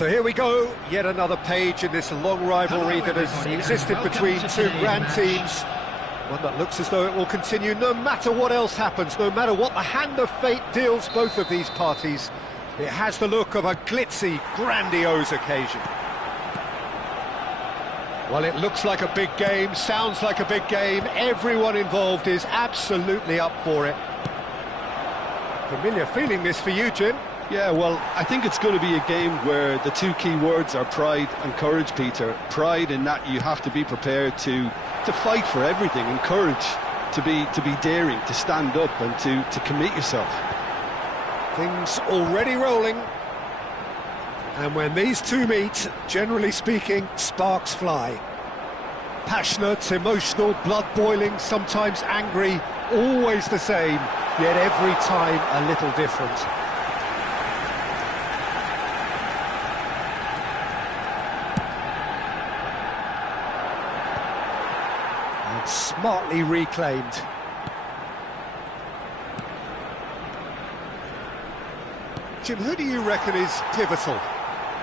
So here we go, yet another page in this long rivalry that has existed between two grand teams. One that looks as though it will continue no matter what else happens, no matter what the hand of fate deals both of these parties. It has the look of a glitzy, grandiose occasion. Well, it looks like a big game, sounds like a big game. Everyone involved is absolutely up for it. Familiar feeling this for you, Jim? Yeah, well, I think it's going to be a game where the two key words are pride and courage, Peter. Pride in that you have to be prepared to fight for everything, and courage to be daring, to stand up and to commit yourself. Things already rolling. And when these two meet, generally speaking, sparks fly. Passionate, emotional, blood-boiling, sometimes angry, always the same, yet every time a little different. And smartly reclaimed. Jim, who do you reckon is pivotal?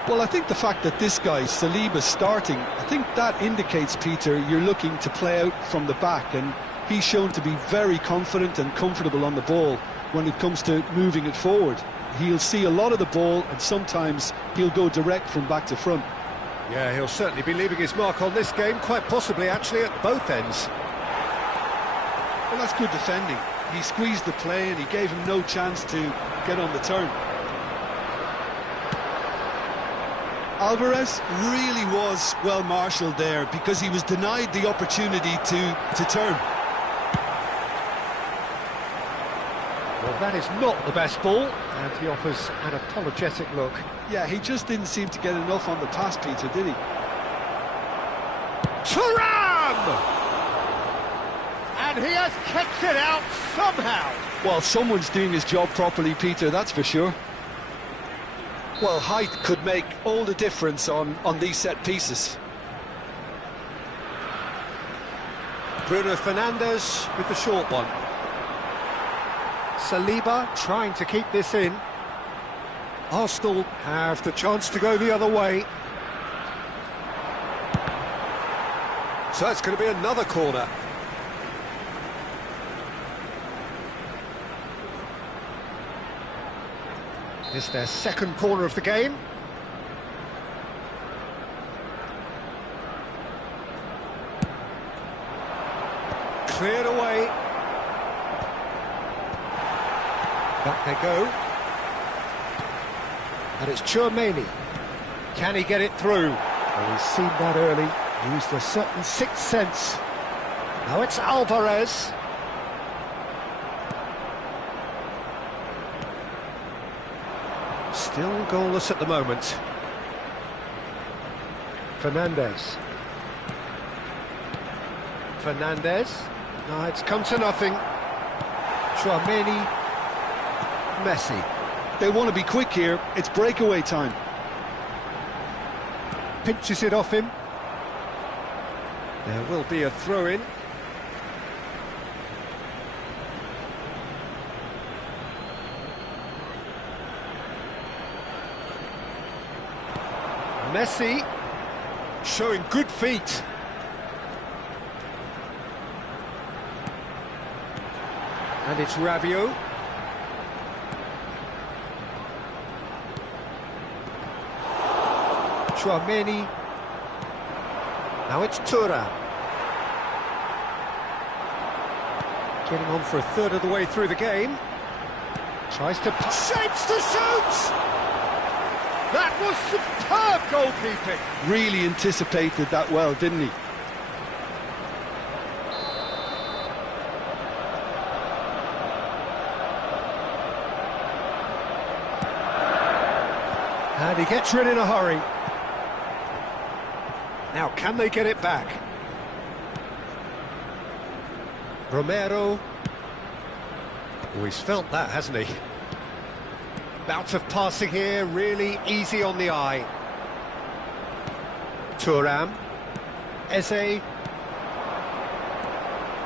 Well, I think the fact that this guy, Saliba's starting, I think that indicates, Peter, you're looking to play out from the back, and he's shown to be very confident and comfortable on the ball when it comes to moving it forward. He'll see a lot of the ball, and sometimes he'll go direct from back to front. Yeah, he'll certainly be leaving his mark on this game, quite possibly actually at both ends. Well, that's good defending. He squeezed the play and he gave him no chance to get on the turn. Alvarez really was well marshalled there because he was denied the opportunity to turn. Well, that is not the best ball, and he offers an apologetic look. Yeah, he just didn't seem to get enough on the pass, Peter, did he? Thuram! And he has kicked it out somehow. Well, someone's doing his job properly, Peter, that's for sure. Well, height could make all the difference on these set pieces. Bruno Fernandes with the short one. Saliba trying to keep this in. Arsenal have the chance to go the other way. So it's going to be another corner. It's their second corner of the game. Cleared away. Back they go. And it's Tchouaméni. Can he get it through? Well, he's seen that early. Used a certain sixth sense. Now it's Alvarez. Still goalless at the moment. Fernandes. No, it's come to nothing. Tchouaméni. Messi. They want to be quick here. It's breakaway time. Pinches it off him. There will be a throw-in. Messi showing good feet. And it's Rabiot. Tchouaméni. Now it's Thuram. Getting on for a third of the way through the game. Tries to... Shapes to shoot! That was superb goalkeeping. Really anticipated that well, didn't he? And he gets rid in a hurry. Now, can they get it back? Romero. Oh, he's felt that, hasn't he? Bout of passing here, really easy on the eye. Thuram. Eze.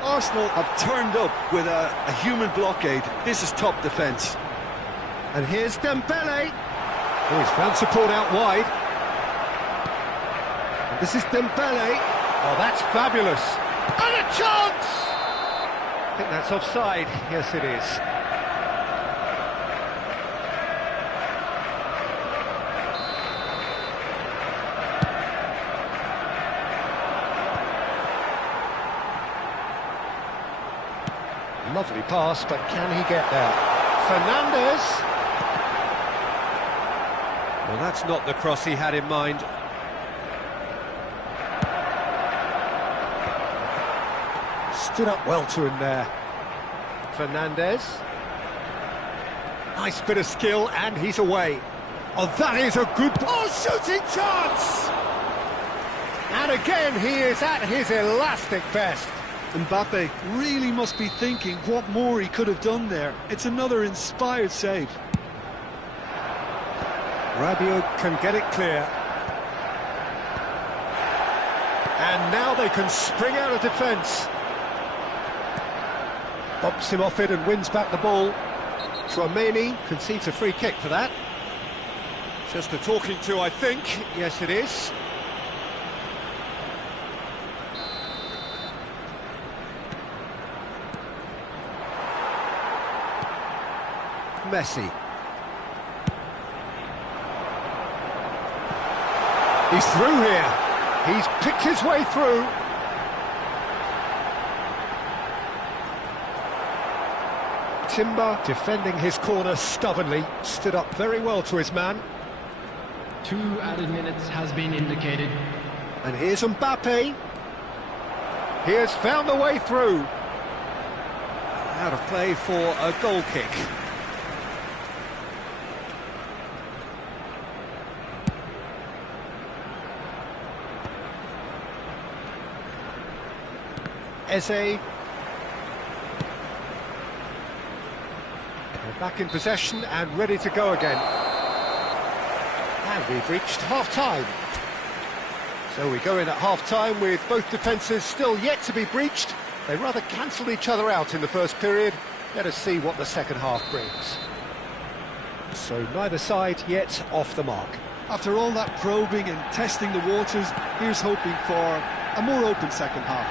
Arsenal have turned up with a human blockade. This is top defence. And here's Dembele. Oh, he's found support out wide. This is Dembele. Oh, that's fabulous. And a chance! I think that's offside. Yes, it is. Lovely pass, but can he get there? Fernandes. Well, that's not the cross he had in mind. Stood up well to him there. Fernandes. Nice bit of skill, and he's away. Oh, that is a good... Oh, shooting chance! And again, he is at his elastic best. Mbappe really must be thinking what more he could have done there. It's another inspired save. Rabiot can get it clear. And now they can spring out of defence. Bumps him off it and wins back the ball. Tchouaméni concedes a free kick for that. Just a talking to, I think. Yes, it is. Messi. He's through here. He's picked his way through. Timber defending his corner stubbornly, stood up very well to his man. 2 added minutes has been indicated. And here's Mbappe. He has found a way through. Out of play for a goal kick. Eze. They're back in possession and ready to go again. And we've reached half-time. So we go in at half-time with both defences still yet to be breached. They rather cancelled each other out in the first period. Let us see what the second half brings. So neither side yet off the mark. After all that probing and testing the waters, here's hoping for a more open second half.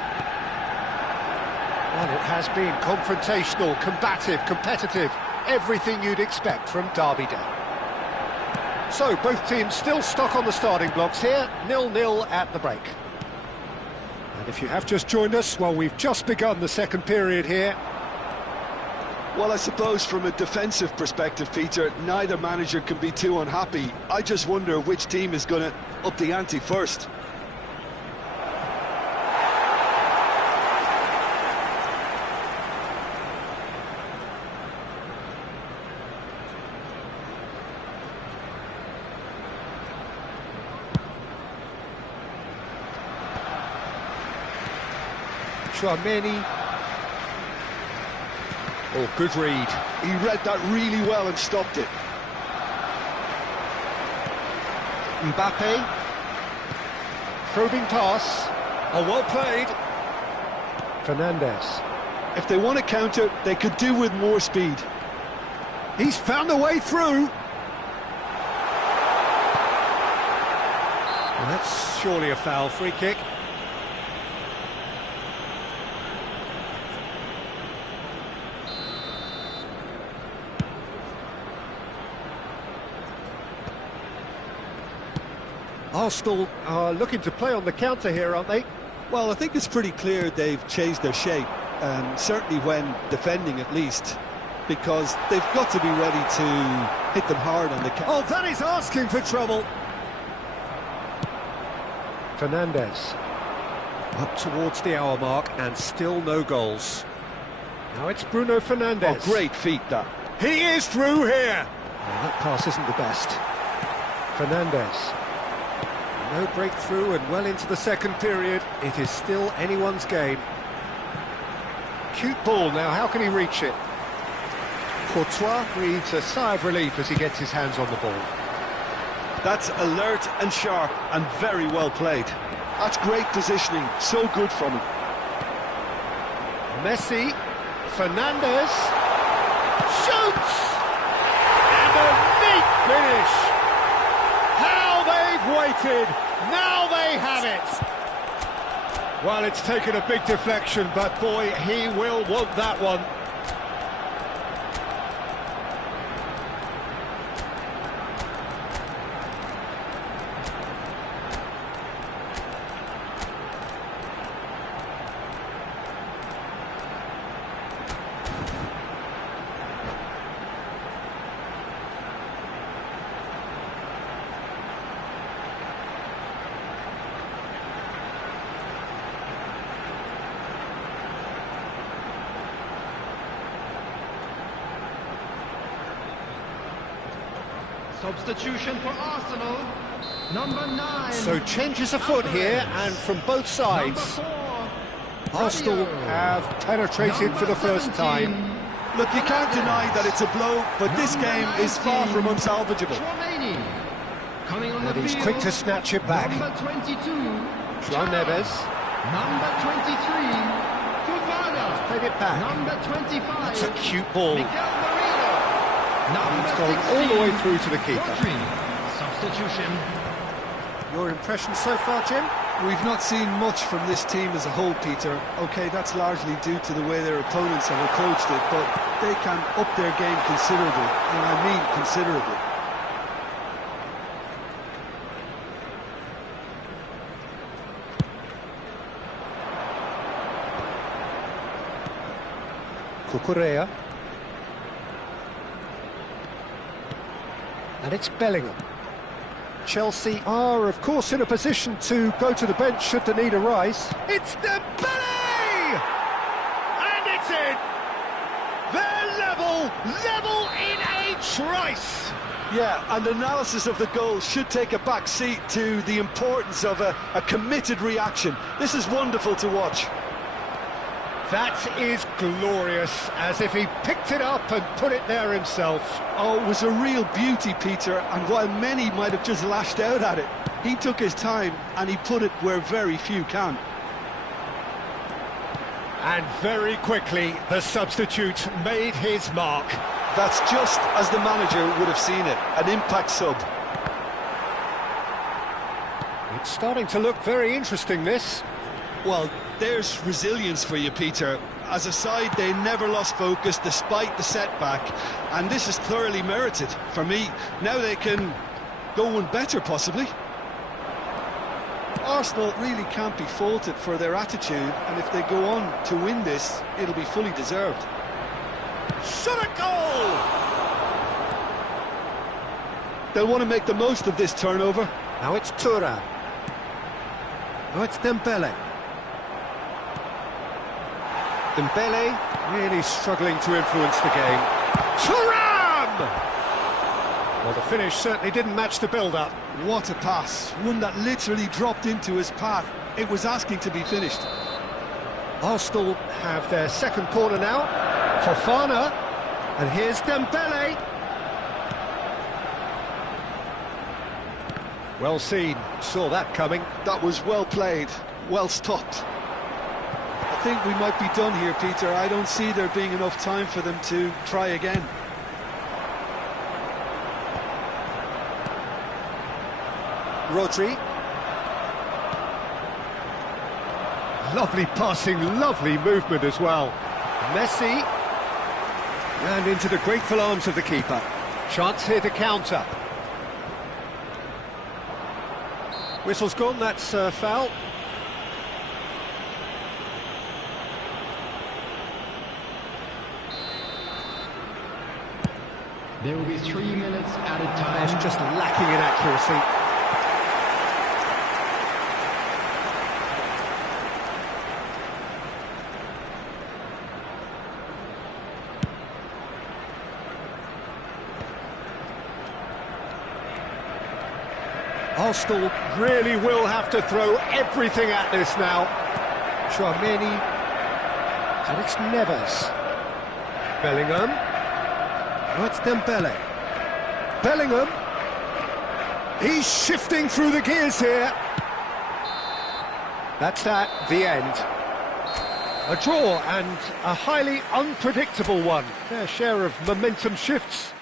Well, it has been confrontational, combative, competitive, everything you'd expect from Derby Day. So, both teams still stuck on the starting blocks here, 0-0 at the break. And if you have just joined us, well, we've just begun the second period here. Well, I suppose from a defensive perspective, Peter, neither manager can be too unhappy. I just wonder which team is going to up the ante first. Tchouaméni. Oh, good read. He read that really well and stopped it. Mbappe. Probing pass. Oh, well played. Fernandes. If they want to counter, they could do with more speed. He's found a way through. Well, that's surely a foul. Free kick. Arsenal are looking to play on the counter here, aren't they? Well, I think it's pretty clear they've changed their shape, certainly when defending at least, because they've got to be ready to hit them hard on the counter. Oh, that is asking for trouble. Fernandes. Up towards the hour mark and still no goals. Now it's Bruno Fernandes. Oh, great feat, that. He is through here. Well, that pass isn't the best. Fernandes. No breakthrough and well into the second period. It is still anyone's game. Cute ball now, how can he reach it? Courtois breathes a sigh of relief as he gets his hands on the ball. That's alert and sharp and very well played. That's great positioning, so good from him. Messi, Fernandes, shoots! And a neat finish! How they've waited! Now they have it! Well, it's taken a big deflection, but boy, he will want that one. Substitution for Arsenal, number 9. So changes afoot here, and from both sides. Arsenal have penetrated for the first time. Look, you can't deny that it's a blow, but this game is far from unsalvageable. And he's quick to snatch it back. Number 22. João Neves. Number 23. Fofana. Played it back. Number 25. That's a cute ball. Mikel Merino. Number It's gone 16. all the way through to the keeper. Rodri. Substitution. Your impression so far, Jim? We've not seen much from this team as a whole, Peter. OK, that's largely due to the way their opponents have approached it, but they can up their game considerably, and I mean considerably. Cucurella. And it's Bellingham. Chelsea are, of course, in a position to go to the bench should the need arise. It's Dembele! And it's in! They're level in a trice! Yeah, and analysis of the goal should take a back seat to the importance of a committed reaction. This is wonderful to watch. That is glorious, as if he picked it up and put it there himself. Oh, it was a real beauty, Peter, and while many might have just lashed out at it, he took his time and he put it where very few can. And very quickly, the substitute made his mark. That's just as the manager would have seen it, an impact sub. It's starting to look very interesting, this. Well, there's resilience for you, Peter. As a side, they never lost focus despite the setback, and this is thoroughly merited for me. Now they can go one better, possibly. Arsenal really can't be faulted for their attitude, and if they go on to win this, it'll be fully deserved. Shot a goal! They'll want to make the most of this turnover. Now it's Thuram. Now it's Dembele. Dembele really struggling to influence the game. Thuram! Well, the finish certainly didn't match the build-up. What a pass, one that literally dropped into his path. It was asking to be finished. Arsenal have their second corner now. Fofana, and here's Dembele. Well seen, saw that coming. That was well played, well stopped. I think we might be done here, Peter. I don't see there being enough time for them to try again. Rodri. Lovely passing, lovely movement as well. Messi. And into the grateful arms of the keeper. Chance here to counter. Whistle's gone, that's foul. There will be 3 minutes added time. It's just lacking in accuracy. Arsenal really will have to throw everything at this now. Tchouaméni, and it's Neves. Bellingham. Oh, it's Dembele. Bellingham. He's shifting through the gears here. That's that, the end. A draw, and a highly unpredictable one. Fair share of momentum shifts.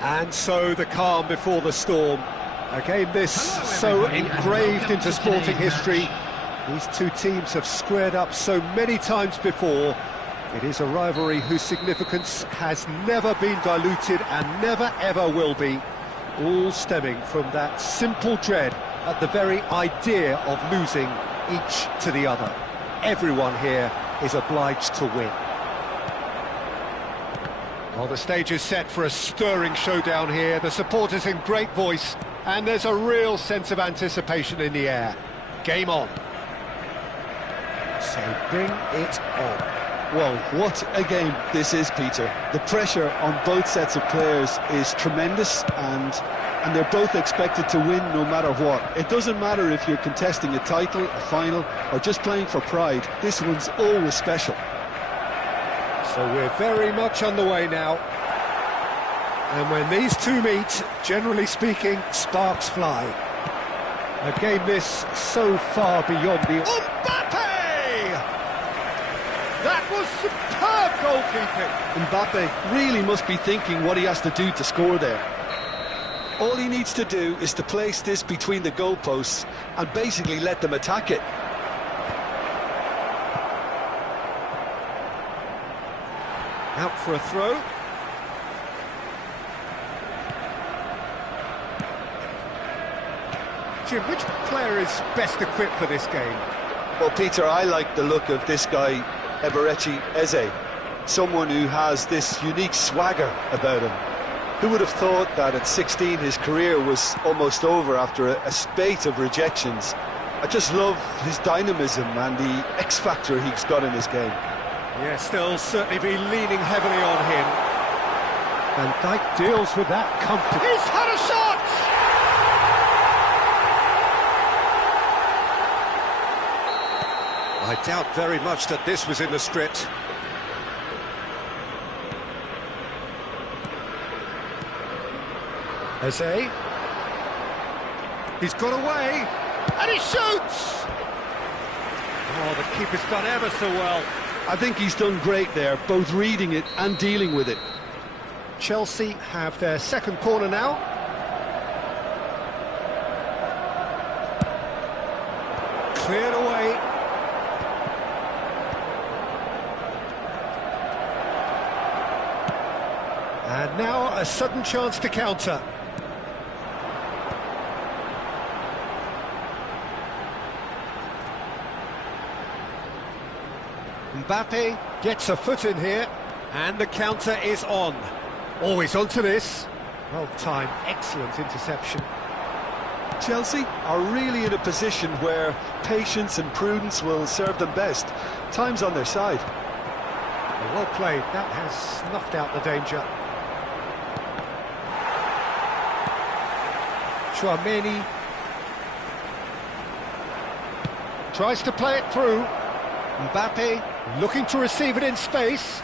And so the calm before the storm. A game this so engraved into sporting history. These two teams have squared up so many times before. It is a rivalry whose significance has never been diluted and never ever will be. All stemming from that simple dread at the very idea of losing each to the other. Everyone here is obliged to win. Well, the stage is set for a stirring showdown here. The supporters in great voice, and there's a real sense of anticipation in the air. Game on. So bring it on. Well, what a game this is, Peter. The pressure on both sets of players is tremendous, and they're both expected to win no matter what. It doesn't matter if you're contesting a title, a final, or just playing for pride. This one's always special. So we're very much underway now. And when these two meet, generally speaking, sparks fly. A game this so far beyond the... Mbappe! That was superb goalkeeping. Mbappe really must be thinking what he has to do to score there. All he needs to do is to place this between the goalposts and basically let them attack it. Out for a throw. Jim, which player is best equipped for this game? Well, Peter, I like the look of this guy, Eberechi Eze. Someone who has this unique swagger about him. Who would have thought that at 16 his career was almost over after a spate of rejections? I just love his dynamism and the X-factor he's got in his game. Yes, they'll certainly be leaning heavily on him. Van Dijk deals with that comfortably. He's had a shot! I doubt very much that this was in the script. Eze. He's got away, and he shoots! Oh, the keeper's done ever so well. I think he's done great there, both reading it and dealing with it. Chelsea have their second corner now. Cleared away. And now a sudden chance to counter. Mbappe gets a foot in here, and the counter is on. Always onto this. Well timed, excellent interception. Chelsea are really in a position where patience and prudence will serve them best. Time's on their side. Well played, that has snuffed out the danger. Tchouaméni tries to play it through. Mbappe looking to receive it in space.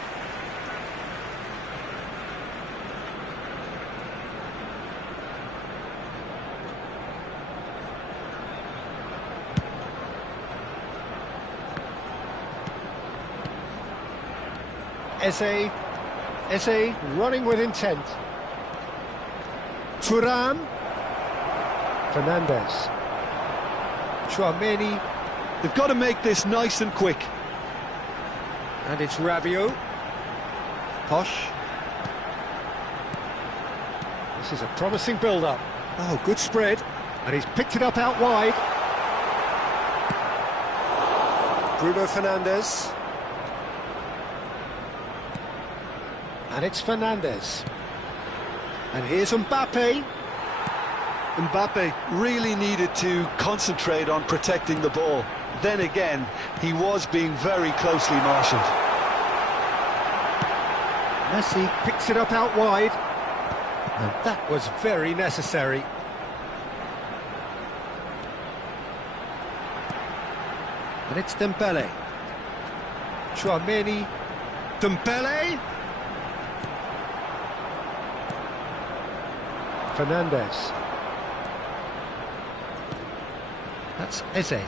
Eze running with intent. Thuram. Fernandes. Tchouaméni. They've got to make this nice and quick. And it's Rabiot. Posh. This is a promising build-up. Oh, good spread. And he's picked it up out wide. Bruno Fernandes. And it's Fernandes. And here's Mbappe. Mbappe really needed to concentrate on protecting the ball. Then again, he was being very closely marshalled. Messi picks it up out wide. And that was very necessary. And it's Dembele. Tchouaméni. Dembele. Fernandes. That's Eze.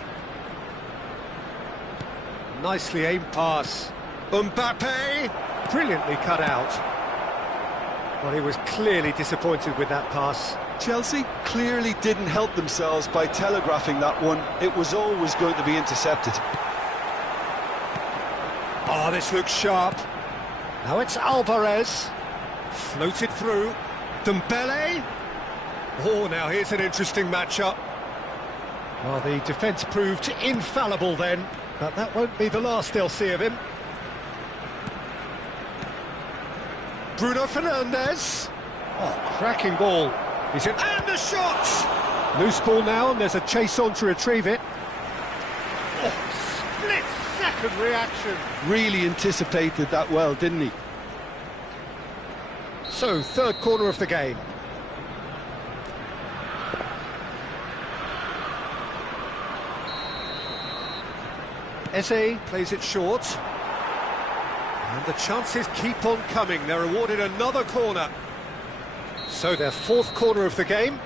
Nicely aimed pass. Mbappe! Brilliantly cut out. Well, he was clearly disappointed with that pass. Chelsea clearly didn't help themselves by telegraphing that one. It was always going to be intercepted. Oh, this looks sharp. Now it's Alvarez. Floated through. Dembele. Oh, now here's an interesting matchup. Well, the defence proved infallible then, but that won't be the last they'll see of him. Bruno Fernandes. Oh, cracking ball. He's in, and the shot! Loose ball now, and there's a chase on to retrieve it. Oh, split-second reaction. Really anticipated that well, didn't he? So, third corner of the game. Eze plays it short. And the chances keep on coming. They're awarded another corner. So their fourth corner of the game.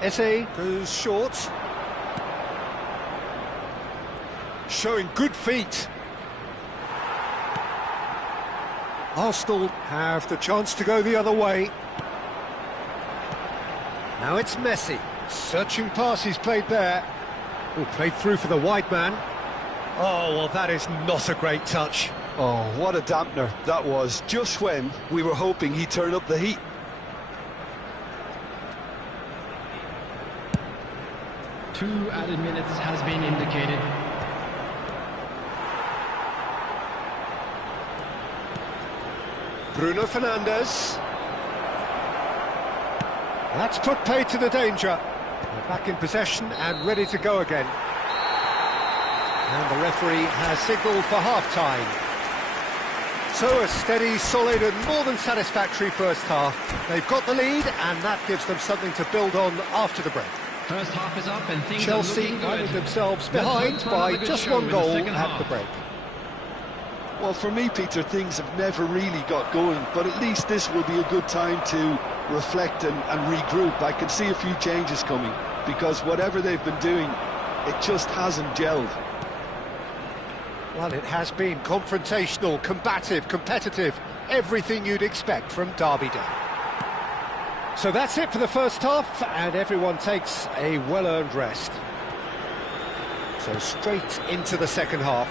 Eze goes short. Showing good feet. Arsenal have the chance to go the other way. Now it's Messi. Searching pass he's played there. Oh, played through for the wide man. Oh, well, that is not a great touch. Oh, what a dampener that was, just when we were hoping he'd turn up the heat. Two added minutes has been indicated. Bruno Fernandes. That's put paid to the danger. They're back in possession and ready to go again. And the referee has signalled for half-time. So a steady, solid and more than satisfactory first half. They've got the lead and that gives them something to build on after the break. First half is up and things Chelsea are looking finding good. themselves Let's behind hope for by another good just show one in the goal second at half. the break. Well, for me, Peter, things have never really got going, but at least this will be a good time to reflect and regroup. I can see a few changes coming, because whatever they've been doing, it just hasn't gelled. Well, it has been confrontational, combative, competitive, everything you'd expect from Derby Day. So that's it for the first half, and everyone takes a well-earned rest. So straight into the second half.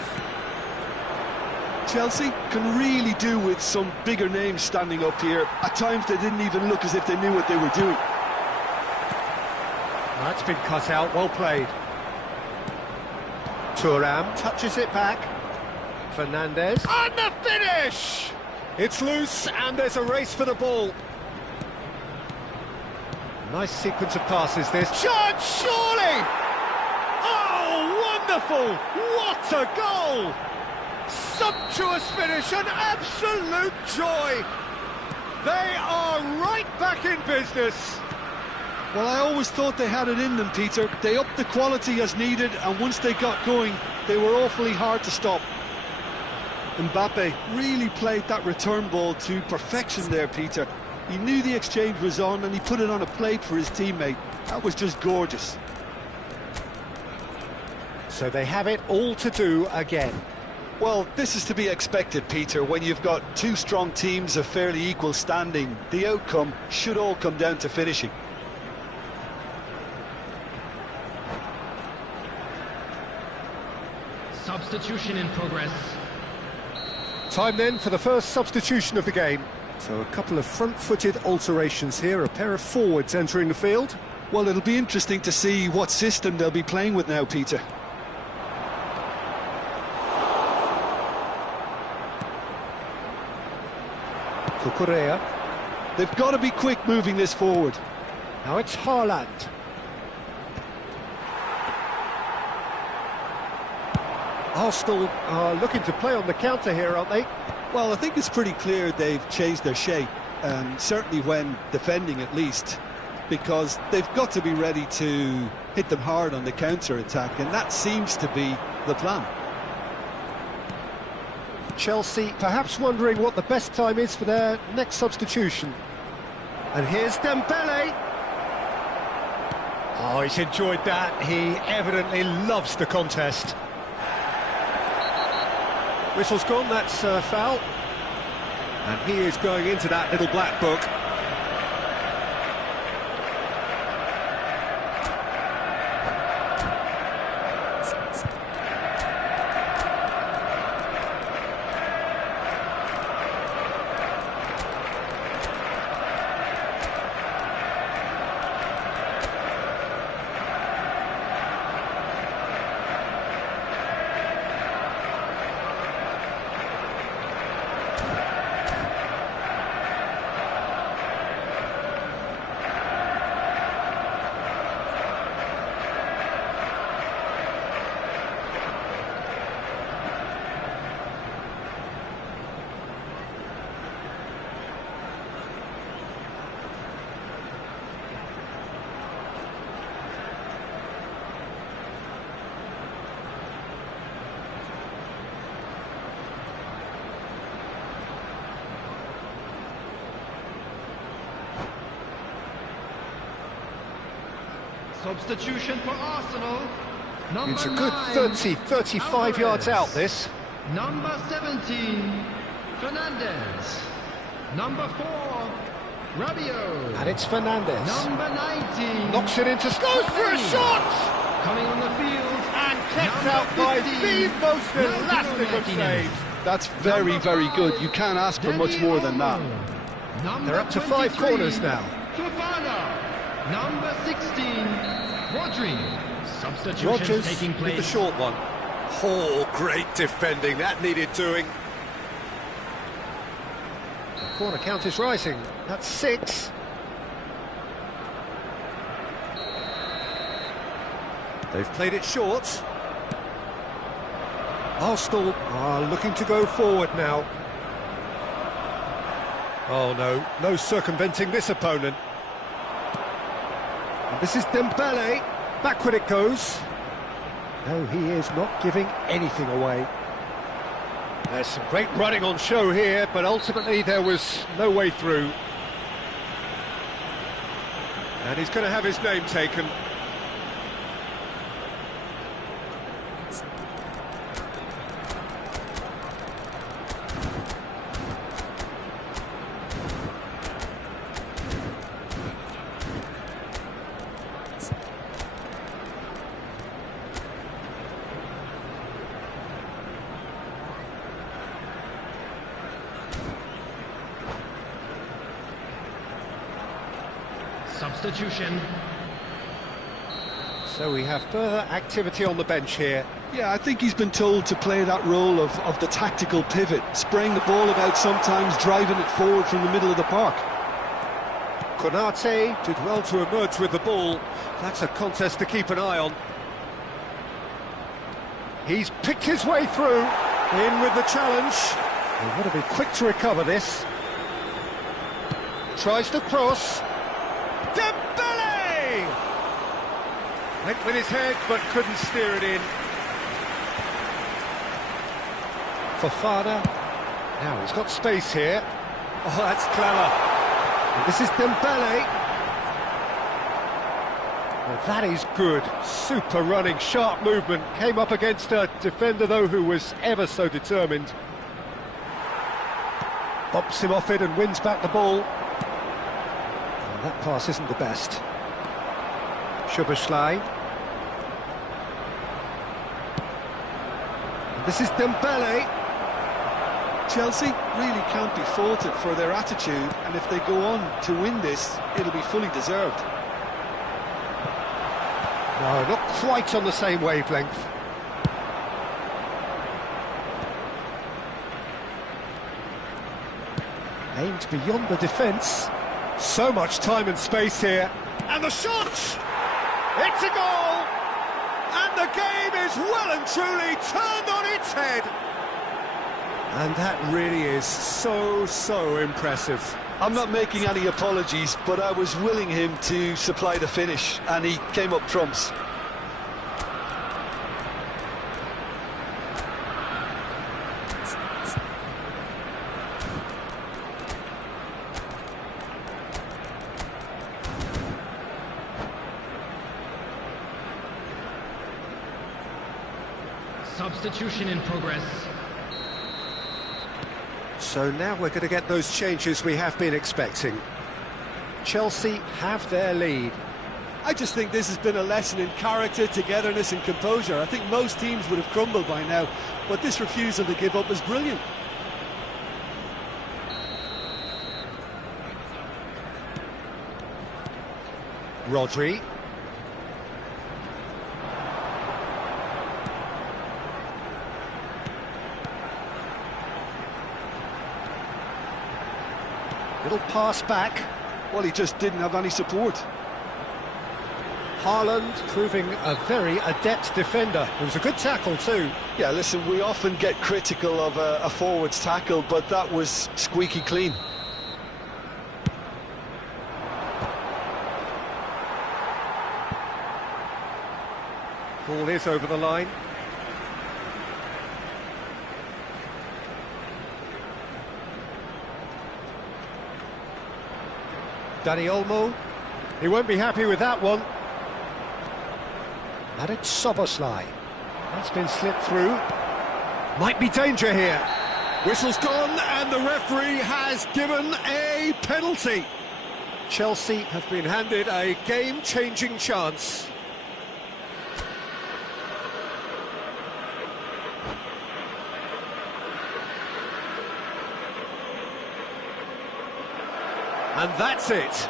Chelsea can really do with some bigger names standing up here. At times they didn't even look as if they knew what they were doing. That's been cut out, well played. Thuram touches it back. Fernandes. And the finish! It's loose and there's a race for the ball. Nice sequence of passes this. Shot, surely! Oh, wonderful! What a goal! Sumptuous finish, an absolute joy! They are right back in business. Well, I always thought they had it in them, Peter. They upped the quality as needed, and once they got going, they were awfully hard to stop. Mbappe really played that return ball to perfection there, Peter. He knew the exchange was on, and he put it on a plate for his teammate. That was just gorgeous. So they have it all to do again. Well, this is to be expected, Peter. When you've got two strong teams of fairly equal standing, the outcome should all come down to finishing. Substitution in progress. Time then for the first substitution of the game. So a couple of front-footed alterations here, a pair of forwards entering the field. Well, it'll be interesting to see what system they'll be playing with now, Peter. Cucurella. They've got to be quick moving this forward. Now it's Haaland. Arsenal are looking to play on the counter here, aren't they? Well, I think it's pretty clear they've changed their shape, and certainly when defending at least, because they've got to be ready to hit them hard on the counter-attack, and that seems to be the plan. Chelsea perhaps wondering what the best time is for their next substitution. And here's Dembele. Oh, he's enjoyed that. He evidently loves the contest. Whistle's gone, that's foul. And he is going into that little black book. Substitution for Arsenal. Number It's a good 9, 35 yards out, this. Number 17, Fernandez. Number 4, Rabiot. And it's Fernandez. Number 19. Knocks it into slow for a shot! Coming on the field. And kept Number out by 15, the most elastic of Martinez. saves. That's very, very good. You can't ask for much more than that. Number They're up to 5 23, corners now. Fofana. Number 16, Rodri. Substitutions Rodgers taking with place. the short one. Oh, great defending. That needed doing. The corner count is rising. That's 6. They've played it short. Arsenal are looking to go forward now. Oh no, no circumventing this opponent. And this is Dembele. Backward it goes. No, he is not giving anything away. There's some great running on show here, but ultimately there was no way through. And he's going to have his name taken. Substitution. So we have further activity on the bench here. Yeah, I think he's been told to play that role of the tactical pivot, spraying the ball about sometimes, driving it forward from the middle of the park. Konate did well to emerge with the ball. That's a contest to keep an eye on. He's picked his way through, in with the challenge. He'll want to be quick to recover this. Tries to cross. Dembele! Went with his head, but couldn't steer it in. Fofana. Now he's got space here. Oh, that's clever. And this is Dembele. Well, that is good. Super running, sharp movement. Came up against a defender, though, who was ever so determined. Bumps him off it and wins back the ball. Well, that pass isn't the best. Szoboszlai. This is Dembele. Chelsea really can't be faulted for their attitude, and if they go on to win this, it'll be fully deserved. No, not quite on the same wavelength. Aimed beyond the defence. So much time and space here. And the shot! It's a goal! And the game is well and truly turned on its head. And that really is so impressive. I'm not making any apologies, but I was willing him to supply the finish, and he came up trumps. Substitution in progress. So now we're going to get those changes we have been expecting. Chelsea have their lead. I just think this has been a lesson in character, togetherness and composure. I think most teams would have crumbled by now, but this refusal to give up is brilliant. Rodri. Little pass back. Well, he just didn't have any support. Haaland proving a very adept defender. It was a good tackle too. Yeah, listen, we often get critical of a forward's tackle, but that was squeaky clean. Ball is over the line. Dani Olmo. He won't be happy with that one. And it's Szoboszlai. That's been slipped through. Might be danger here. Whistle's gone and the referee has given a penalty. Chelsea have been handed a game-changing chance. And that's it.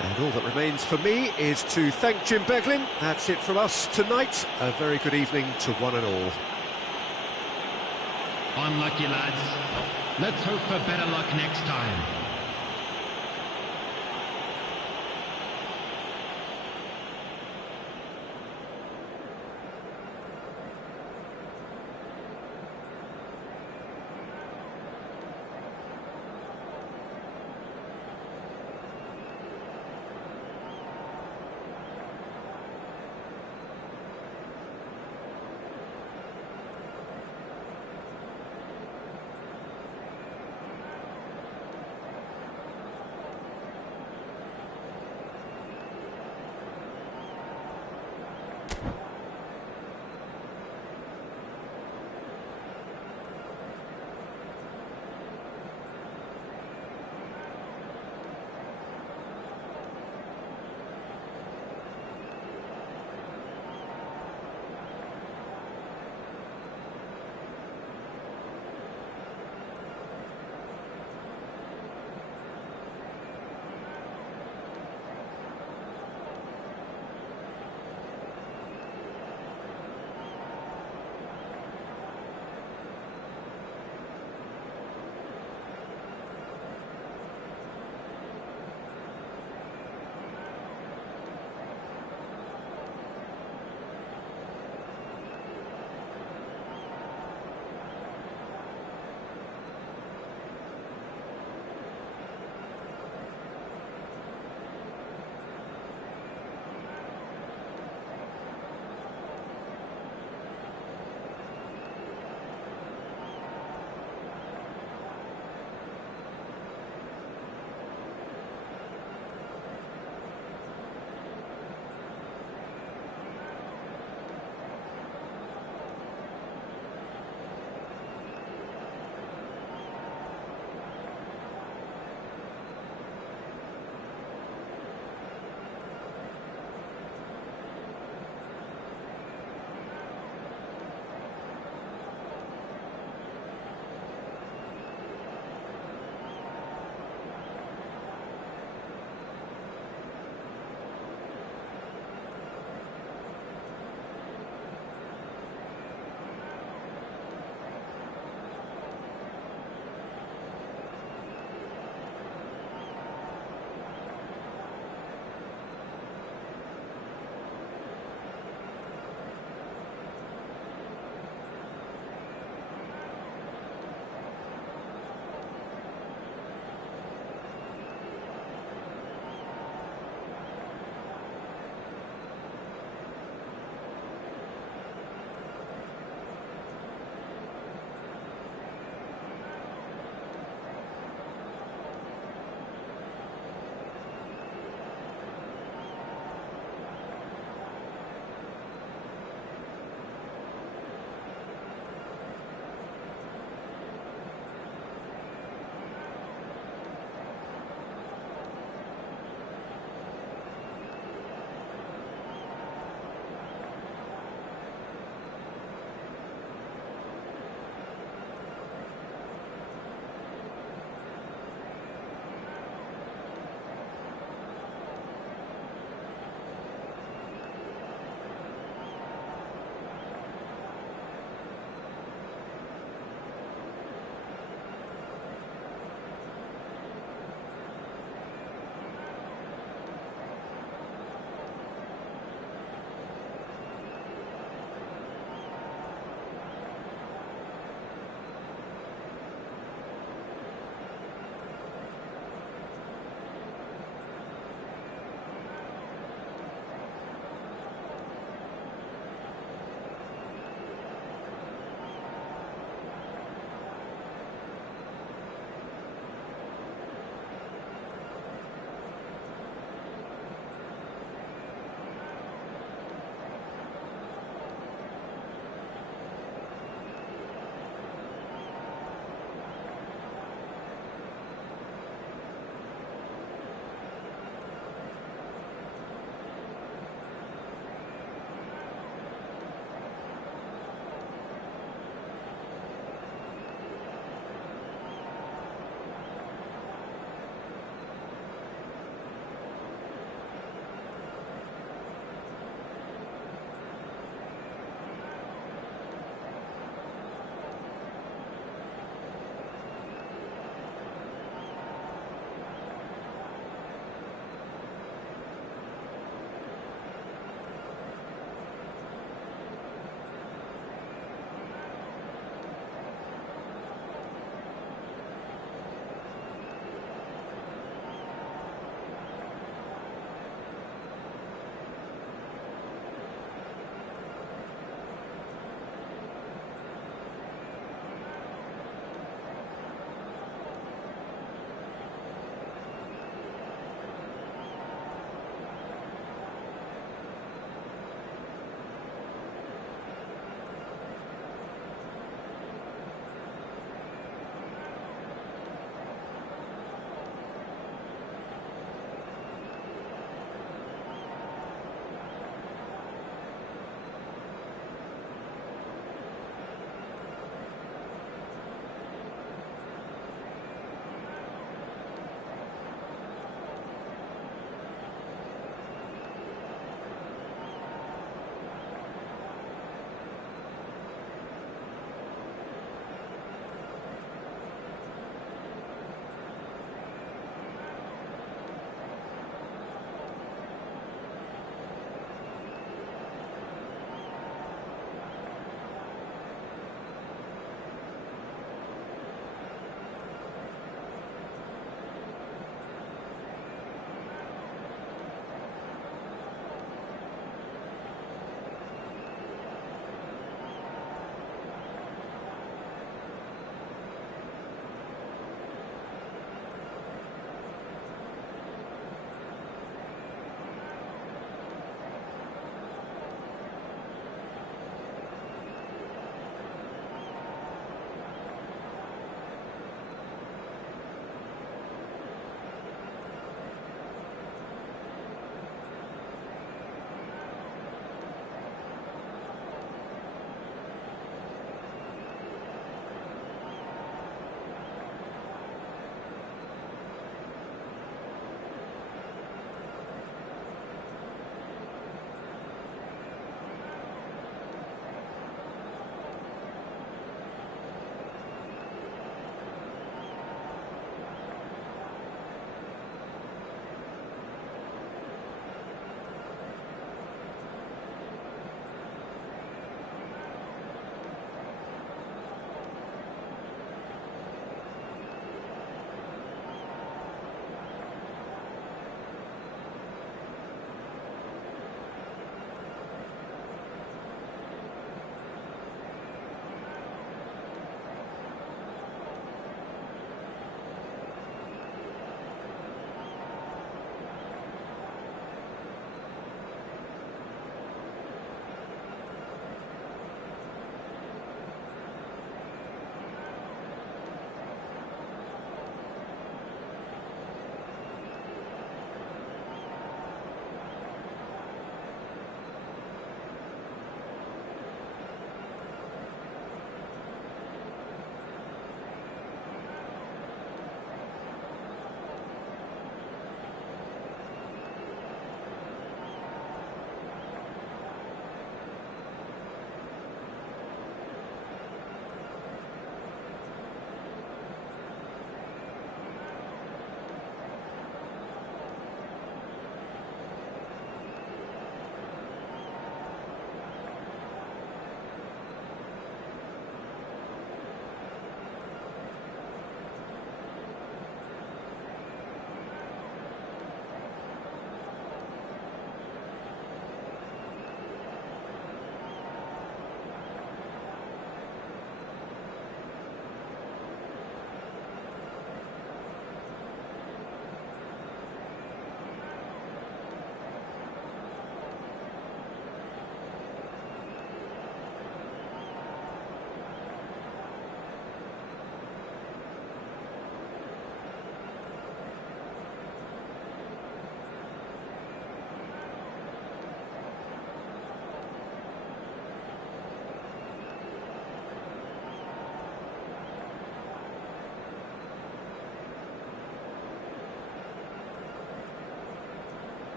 And all that remains for me is to thank Jim Beglin. That's it from us tonight. A very good evening to one and all. Unlucky lads. Let's hope for better luck next time.